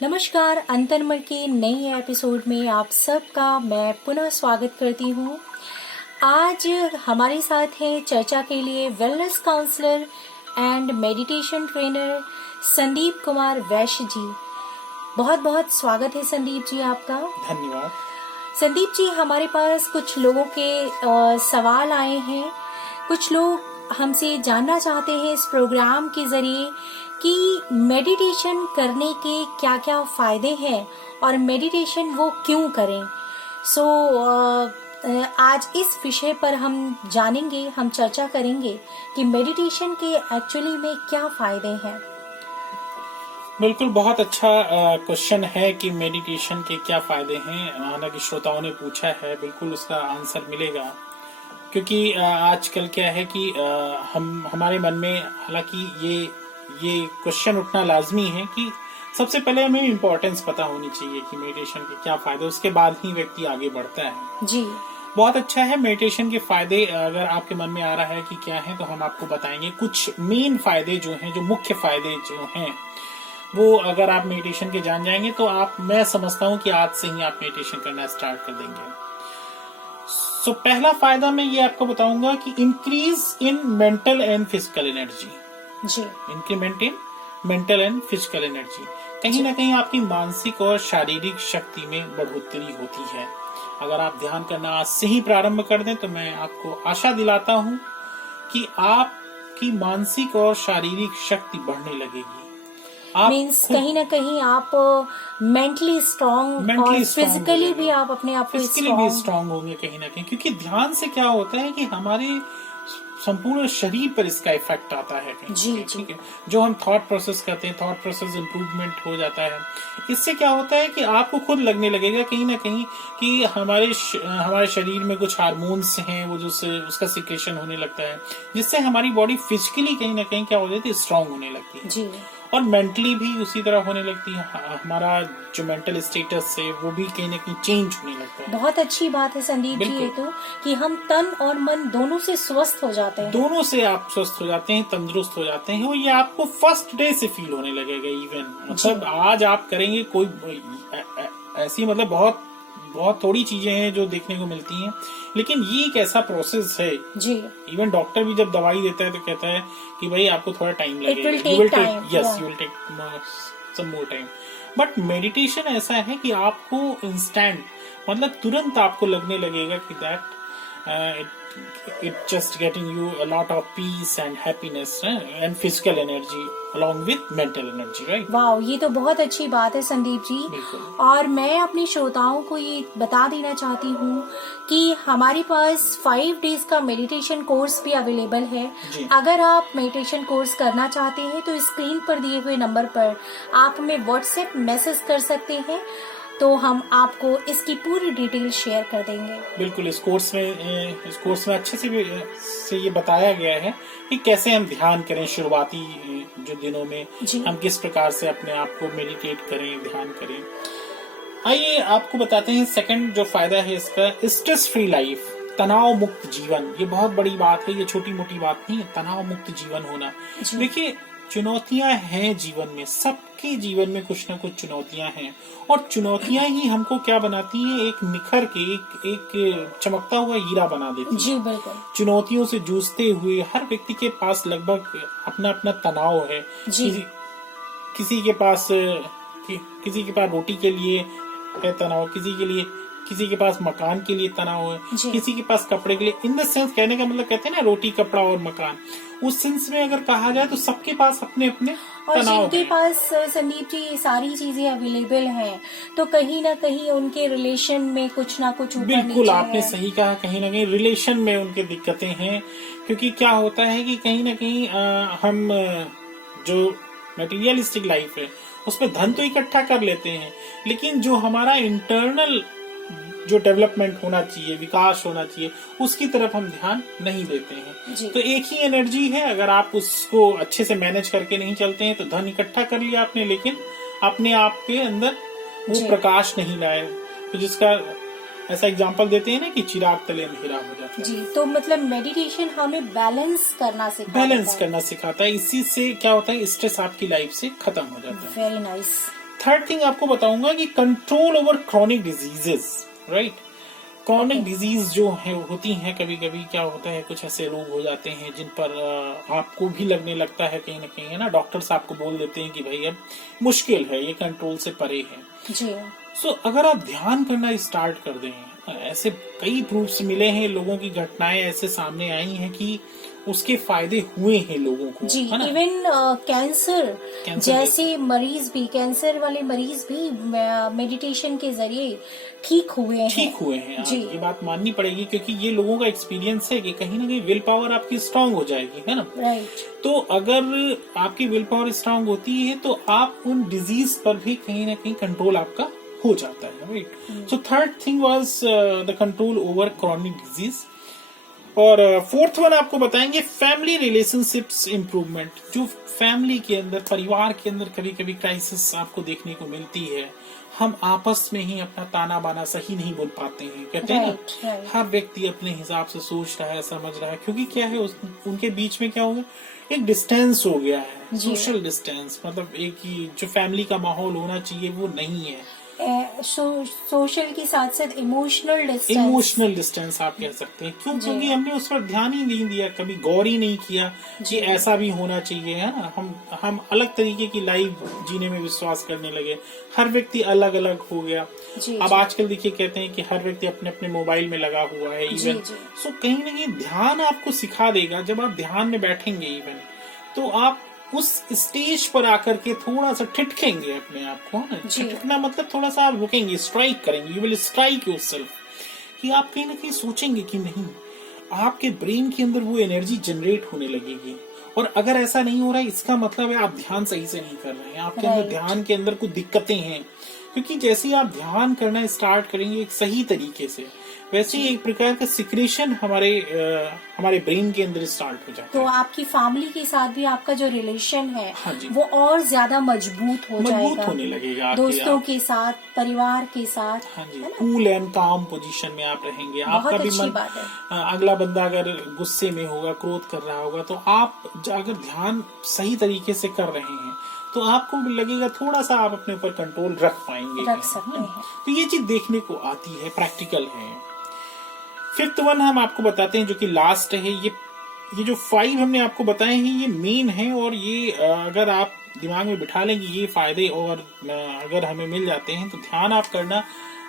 नमस्कार। अंतर्मन के नई एपिसोड में आप सबका मैं पुनः स्वागत करती हूँ। आज हमारे साथ हैं चर्चा के लिए wellness counsellor and meditation trainer Sandeep Kumar Vaishya ji. बहुत बहुत स्वागत है संदीप जी आपका। धन्यवाद। संदीप जी, हमारे पास कुछ लोगों के सवाल आए हैं। कुछ लोग हमसे जानना चाहते हैं इस प्रोग्राम के जरिए कि मेडिटेशन करने के क्या क्या फायदे हैं और मेडिटेशन वो क्यों करें। आज इस विषय पर हम जानेंगे, हम चर्चा करेंगे कि मेडिटेशन के एक्चुअली में क्या फायदे हैं। बिल्कुल, बहुत अच्छा क्वेश्चन है कि मेडिटेशन के क्या फायदे हैं। हालांकि श्रोताओं ने पूछा है, बिल्कुल उसका आंसर मिलेगा। क्योंकि आजकल क्या है कि हमारे मन में हालांकि ये क्वेश्चन उठना लाजमी है कि सबसे पहले हमें इम्पोर्टेंस पता होनी चाहिए कि मेडिटेशन के क्या फायदे, उसके बाद ही व्यक्ति आगे बढ़ता है। जी, बहुत अच्छा है। मेडिटेशन के फायदे अगर आपके मन में आ रहा है कि क्या है, तो हम आपको बताएंगे कुछ मेन फायदे जो हैं, जो मुख्य फायदे जो हैं, वो अगर आप मेडिटेशन के जान जाएंगे तो मैं समझता हूँ कि आज से ही आप मेडिटेशन करना स्टार्ट कर देंगे। पहला फायदा मैं ये आपको बताऊंगा कि increase in mental and physical energy. जी, increment in mental and physical energy, कहीं ना कहीं आपकी मानसिक और शारीरिक शक्ति में बढ़ोतरी होती है। अगर आप ध्यान करना आज से ही प्रारंभ कर दें तो मैं आपको आशा दिलाता हूँ कि आपकी मानसिक और शारीरिक शक्ति बढ़ने लगेगी। मीन्स कहीं ना कहीं आप मेंटली स्ट्रांग और फिजिकली भी आप अपने आप को स्ट्रांग होंगे कहीं ना कहीं। क्योंकि ध्यान से क्या होता है कि हमारे संपूर्ण शरीर पर इसका इफेक्ट आता है। जी, ठीक है, जो हम थॉट प्रोसेस करते हैं, थॉट प्रोसेस इम्प्रूवमेंट हो जाता है। इससे क्या होता है कि आपको खुद लगने लगेगा कहीं ना कहीं कि हमारे शरीर में कुछ हार्मोन्स हैं, वो जो उसका सिक्रेशन होने लगता है, जिससे हमारी बॉडी फिजिकली कहीं ना कहीं क्या हो जाती है, स्ट्रांग होने लगती है। जी, और मेंटली भी उसी तरह होने लगती है। हमारा जो मेंटल स्टेटस है वो भी कहीं ना कहीं चेंज होने लगता है। बहुत अच्छी बात है संदीप जी ये तो, कि हम तन और मन दोनों से स्वस्थ हो जाते हैं। दोनों से आप स्वस्थ हो जाते हैं, तंदुरुस्त हो जाते हैं। और ये आपको फर्स्ट डे से फील होने लगेगा। इवन मतलब आज आप करेंगे कोई ऐसी मतलब बहुत थोड़ी चीजें हैं जो देखने को मिलती हैं, लेकिन ये एक ऐसा प्रोसेस है जी। इवन डॉक्टर भी जब दवाई देता है तो कहता है कि भाई आपको थोड़ा टाइम लगेगा, you will take some more time. But meditation ऐसा है कि आपको इंस्टेंट मतलब तुरंत आपको लगने लगेगा कि that it just getting you a lot of peace and happiness and physical energy along with mental energy, right? वाह, ये तो बहुत अच्छी बात है संदीप जी। और मैं अपने श्रोताओं को ये बता देना चाहती हूँ कि हमारे पास 5 डेज का मेडिटेशन कोर्स भी अवेलेबल है। अगर आप मेडिटेशन कोर्स करना चाहते हैं तो स्क्रीन पर दिए हुए नंबर पर आप हमें व्हाट्सएप मैसेज कर सकते हैं, तो हम आपको इसकी पूरी डिटेल शेयर कर देंगे। बिल्कुल, इस कोर्स में अच्छे से ये बताया गया है कि कैसे हम ध्यान करें। शुरुआती जो दिनों में हम किस प्रकार से अपने आप को मेडिटेट करें, ध्यान करें। आइए आपको बताते हैं सेकंड जो फायदा है इसका, स्ट्रेस फ्री लाइफ, तनाव मुक्त जीवन। ये बहुत बड़ी बात है, ये छोटी मोटी बात नहीं है। तनाव मुक्त जीवन होना। देखिए, चुनौतियां हैं जीवन में, सबके जीवन में कुछ ना कुछ चुनौतियां हैं। और चुनौतियां ही हमको क्या बनाती हैं, एक निखर के एक चमकता हुआ हीरा बना देती हैं। जी बिल्कुल। चुनौतियों से जूझते हुए हर व्यक्ति के पास लगभग अपना अपना तनाव है। किसी के पास रोटी के लिए है तनाव, किसी के पास मकान के लिए तनाव है, किसी के पास कपड़े के लिए। इन द सेंस कहने का मतलब कहते हैं ना, रोटी कपड़ा और मकान, उस सेंस में अगर कहा जाए तो सबके पास अपने अपने और जिनके पास संदीप जी ये सारी चीजें अवेलेबल हैं तो कहीं ना कहीं उनके रिलेशन में कुछ ना कुछ बिल्कुल आपने सही कहा, कहीं ना कहीं रिलेशन में उनके दिक्कतें हैं। क्योंकि क्या होता है कि कहीं ना कहीं हम जो मटेरियलिस्टिक लाइफ है उसमें धन तो इकट्ठा कर लेते हैं, लेकिन जो हमारा इंटरनल जो डेवलपमेंट होना चाहिए, विकास होना चाहिए, उसकी तरफ हम ध्यान नहीं देते हैं। तो एक ही एनर्जी है, अगर आप उसको अच्छे से मैनेज करके नहीं चलते हैं तो धन इकट्ठा कर लिया आपने, लेकिन अपने आप के अंदर वो प्रकाश नहीं लाए। तो जिसका ऐसा एग्जांपल देते हैं ना कि चिराग तले अंधेरा हो जाता है। जी, तो मतलब मेडिटेशन हमें बैलेंस करना सिखाता है। इसी से क्या होता है, स्ट्रेस आपकी लाइफ से खत्म हो जाता है। Very nice. थर्ड थिंग आपको बताऊंगा कि control over chronic diseases, right. Chronic disease जो है होती हैं, कभी कभी क्या होता है, कुछ ऐसे रोग हो जाते हैं जिन पर आपको भी लगने लगता है कहीं ना कहीं, है ना, डॉक्टर्स आपको बोल देते हैं कि भाई अब मुश्किल है, ये कंट्रोल से परे है जी। सो अगर आप ध्यान करना स्टार्ट कर दें, ऐसे कई प्रूफ्स मिले हैं, लोगों की घटनाएं ऐसे सामने आई हैं कि उसके फायदे हुए हैं लोगों को, जी। है ना। इवन कैंसर जैसे मरीज भी, कैंसर वाले मरीज भी मेडिटेशन के जरिए ठीक हुए हैं। जी, ये बात माननी पड़ेगी क्योंकि ये लोगों का एक्सपीरियंस है कि कहीं ना कहीं विल पावर आपकी स्ट्रांग हो जाएगी, है ना। राइट। तो अगर आपकी विल पावर स्ट्रांग होती है तो आप उन डिजीज पर भी कहीं ना कहीं कंट्रोल आपका हो जाता है, right. So third thing was the control over chronic disease. और फोर्थ वन आपको बताएंगे फैमिली रिलेशनशिप्स इम्प्रूवमेंट। जो फैमिली के अंदर, परिवार के अंदर कभी कभी क्राइसिस आपको देखने को मिलती है, हम आपस में ही अपना ताना बाना सही नहीं बोल पाते हैं, कहते हैं ना, हर व्यक्ति अपने हिसाब से सोच रहा है, समझ रहा है, क्योंकि क्या है उनके बीच में क्या हो गया, एक डिस्टेंस हो गया है, सोशल डिस्टेंस, मतलब एक ही जो फैमिली का माहौल होना चाहिए वो नहीं है। सोशल के साथ साथ इमोशनल डिस्टेंस आप कह सकते हैं। क्यों? क्योंकि हमने उस पर ध्यान ही नहीं दिया, कभी गौर ही नहीं किया कि ऐसा भी होना चाहिए, है ना। हम अलग तरीके की लाइफ जीने में विश्वास करने लगे, हर व्यक्ति अलग अलग हो गया। अब आजकल देखिए कहते हैं कि हर व्यक्ति अपने अपने मोबाइल में लगा हुआ है इवन। सो कहीं ना कहीं ध्यान आपको सिखा देगा, जब आप ध्यान में बैठेंगे इवन, तो आप उस स्टेज पर आकर के थोड़ा सा ठिठकेंगे अपने आप को, ना। ठिठकना मतलब थोड़ा सा आप रुकेंगे, स्ट्राइक करेंगे, यू विल स्ट्राइक योरसेल्फ, कि आप कहीं ना कहीं सोचेंगे कि नहीं, आपके ब्रेन के अंदर वो एनर्जी जनरेट होने लगेगी। और अगर ऐसा नहीं हो रहा है, इसका मतलब है आप ध्यान सही से नहीं कर रहे हैं, आपके अंदर ध्यान के अंदर कुछ दिक्कतें हैं। क्योंकि जैसे ही आप ध्यान करना स्टार्ट करेंगे एक सही तरीके से, वैसे ही एक प्रकार का सिक्रेशन हमारे ब्रेन के अंदर स्टार्ट हो जाता है। तो आपकी फैमिली के साथ भी आपका जो रिलेशन है, वो और ज्यादा मजबूत होने लगेगा। दोस्तों के साथ, परिवार के साथ, हाँ जी, कूल एंड काम पोजीशन में आप रहेंगे। आपका भी मन, अगला बंदा अगर गुस्से में होगा, क्रोध कर रहा होगा, तो आप अगर ध्यान सही तरीके से कर रहे हैं तो आपको लगेगा थोड़ा सा आप अपने ऊपर कंट्रोल रख पाएंगे, रख सकते हैं। तो ये चीज देखने को आती है, प्रैक्टिकल है। फिफ्थ वन हम आपको बताते हैं, जो कि लास्ट है। ये जो 5 हमने आपको बताए हैं, ये मेन है, और ये अगर आप दिमाग में बिठा लेंगे ये फायदे, और अगर हमें मिल जाते हैं तो ध्यान आप करना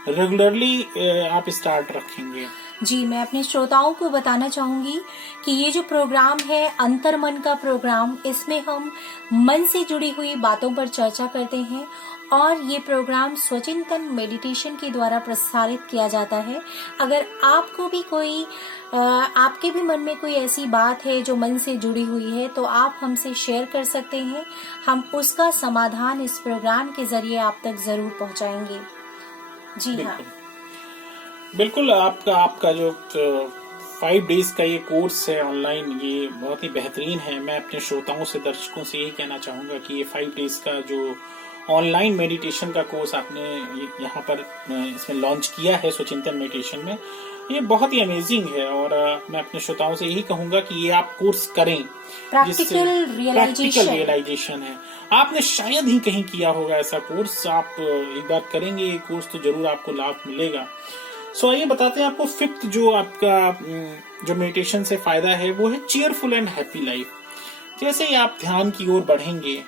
रेगुलरली आप स्टार्ट रखेंगे। जी, मैं अपने श्रोताओं को बताना चाहूंगी कि ये जो प्रोग्राम है अंतर्मन का प्रोग्राम, इसमें हम मन से जुड़ी हुई बातों पर चर्चा करते हैं, और ये प्रोग्राम स्वचिंतन मेडिटेशन के द्वारा प्रसारित किया जाता है। अगर आपको भी कोई आपके भी मन में कोई ऐसी बात है जो मन से जुड़ी हुई है, तो आप हमसे शेयर कर सकते हैं, हम उसका समाधान इस प्रोग्राम के जरिए आप तक जरूर पहुंचाएंगे। जी हाँ, बिल्कुल। आपका जो 5 डेज का ये कोर्स है ऑनलाइन, ये बहुत ही बेहतरीन है। मैं अपने श्रोताओं से, दर्शकों से यही कहना चाहूंगा कि ये 5 डेज का जो ऑनलाइन मेडिटेशन का कोर्स आपने यहाँ पर इसमें लॉन्च किया है स्वचिंतन मेडिटेशन में, ये बहुत ही अमेजिंग है। और मैं अपने श्रोताओं से यही कहूंगा कि ये आप कोर्स करें, प्रैक्टिकल रियलाइजेशन है। आपने शायद ही कहीं किया होगा ऐसा कोर्स, आप एक बार करेंगे ये कोर्स तो जरूर आपको लाभ मिलेगा। सो आइए बताते हैं आपको फिफ्थ जो आपका जो मेडिटेशन से फायदा है, वो है चीयरफुल एंड हैप्पी लाइफ। जैसे ही आप ध्यान की ओर बढ़ेंगे,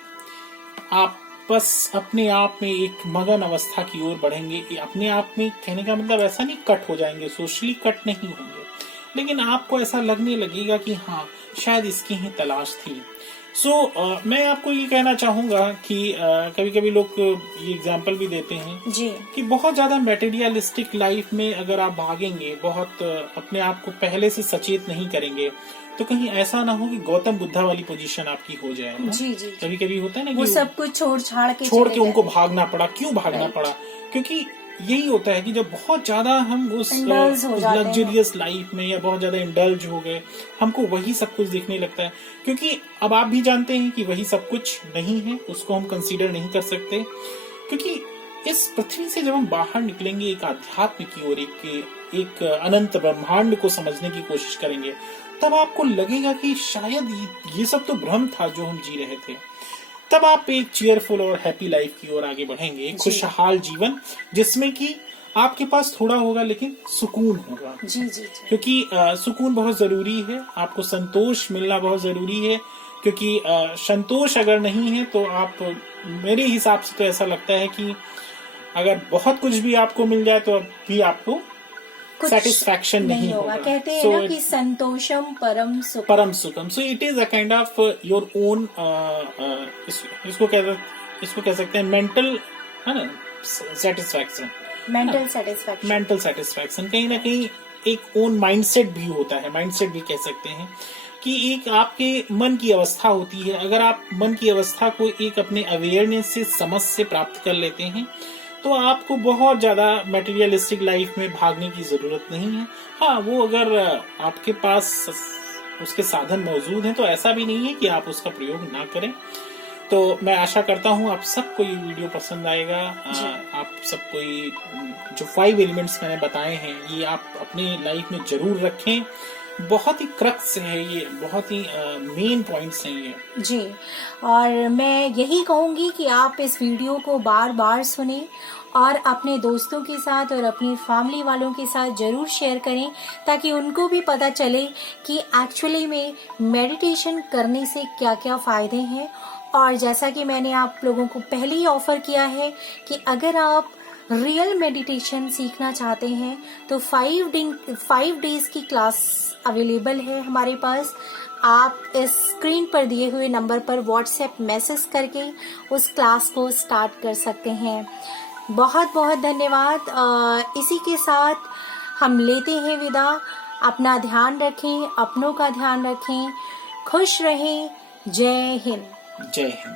आप बस अपने आप में एक मगन अवस्था की ओर बढ़ेंगे। अपने आप में कहने का मतलब ऐसा नहीं कट हो जाएंगे, सोशली कट नहीं होंगे, लेकिन आपको ऐसा लगने लगेगा कि हाँ, शायद इसकी ही तलाश थी। मैं आपको ये कहना चाहूंगा कि कभी कभी लोग ये एग्जाम्पल भी देते हैं जी, कि बहुत ज्यादा मटेरियलिस्टिक लाइफ में अगर आप भागेंगे, बहुत अपने आप को पहले से सचेत नहीं करेंगे, तो कहीं ऐसा ना हो कि गौतम बुद्धा वाली पोजीशन आपकी हो जाए। जी जी, कभी कभी होता है ना, वो सब कुछ छोड़ के उनको भागना पड़ा। क्यों भागना पड़ा? क्योंकि यही होता है कि जब बहुत ज्यादा हम उस लग्जरियस लाइफ में या बहुत ज्यादा इंडल्ज हो गए, हमको वही सब कुछ दिखने लगता है। क्योंकि अब आप भी जानते हैं कि वही सब कुछ नहीं है, उसको हम कंसीडर नहीं कर सकते। क्योंकि इस पृथ्वी से जब हम बाहर निकलेंगे, एक आध्यात्म की ओर, एक अनंत ब्रह्मांड को समझने की कोशिश करेंगे, तब आपको लगेगा कि शायद ये सब तो भ्रम था जो हम जी रहे थे। तब आप एक चीयरफुल और हैप्पी लाइफ की ओर आगे बढ़ेंगे, एक खुशहाल जीवन जिसमें कि आपके पास थोड़ा होगा लेकिन सुकून होगा। जी जी जी। क्योंकि सुकून बहुत जरूरी है, आपको संतोष मिलना बहुत जरूरी है, क्योंकि संतोष अगर नहीं है तो आप, मेरे हिसाब से तो ऐसा लगता है कि अगर बहुत कुछ भी आपको मिल जाए तो भी आपको सेटिस्फैक्शन नहीं होगा। कहते हैं ना कि संतोषम परम सुखम। परम सुखम। So it is a kind of your own, इसको कह सकते हैं मेंटल, है ना, सेटिस्फैक्शन। मेंटल सेटिस्फैक्शन कहीं ना कहीं एक ओन माइंडसेट भी होता है, माइंडसेट भी कह सकते हैं कि एक आपके मन की अवस्था होती है। अगर आप मन की अवस्था को एक अपने अवेयरनेस से, समझ से प्राप्त कर लेते हैं तो आपको बहुत ज्यादा मटेरियलिस्टिक लाइफ में भागने की जरूरत नहीं है। हाँ, वो अगर आपके पास उसके साधन मौजूद हैं तो ऐसा भी नहीं है कि आप उसका प्रयोग ना करें। तो मैं आशा करता हूँ आप सबको ये वीडियो पसंद आएगा। आप सबको ये जो 5 एलिमेंट्स मैंने बताए हैं ये आप अपनी लाइफ में जरूर रखें। बहुत ही क्रक्स है ये, बहुत ही मेन पॉइंट्स हैं ये। जी, और मैं यही कहूंगी कि आप इस वीडियो को बार बार सुने और अपने दोस्तों के साथ और अपनी फैमिली वालों के साथ जरूर शेयर करें, ताकि उनको भी पता चले कि एक्चुअली में मेडिटेशन करने से क्या क्या फायदे हैं। और जैसा कि मैंने आप लोगों को पहले ही ऑफर किया है कि अगर आप रियल मेडिटेशन सीखना चाहते हैं तो 5 डेज की क्लास अवेलेबल है हमारे पास। आप इस स्क्रीन पर दिए हुए नंबर पर व्हाट्सएप मैसेज करके उस क्लास को स्टार्ट कर सकते हैं। बहुत बहुत धन्यवाद। इसी के साथ हम लेते हैं विदा। अपना ध्यान रखें, अपनों का ध्यान रखें, खुश रहें। जय हिंद। जय हिंद।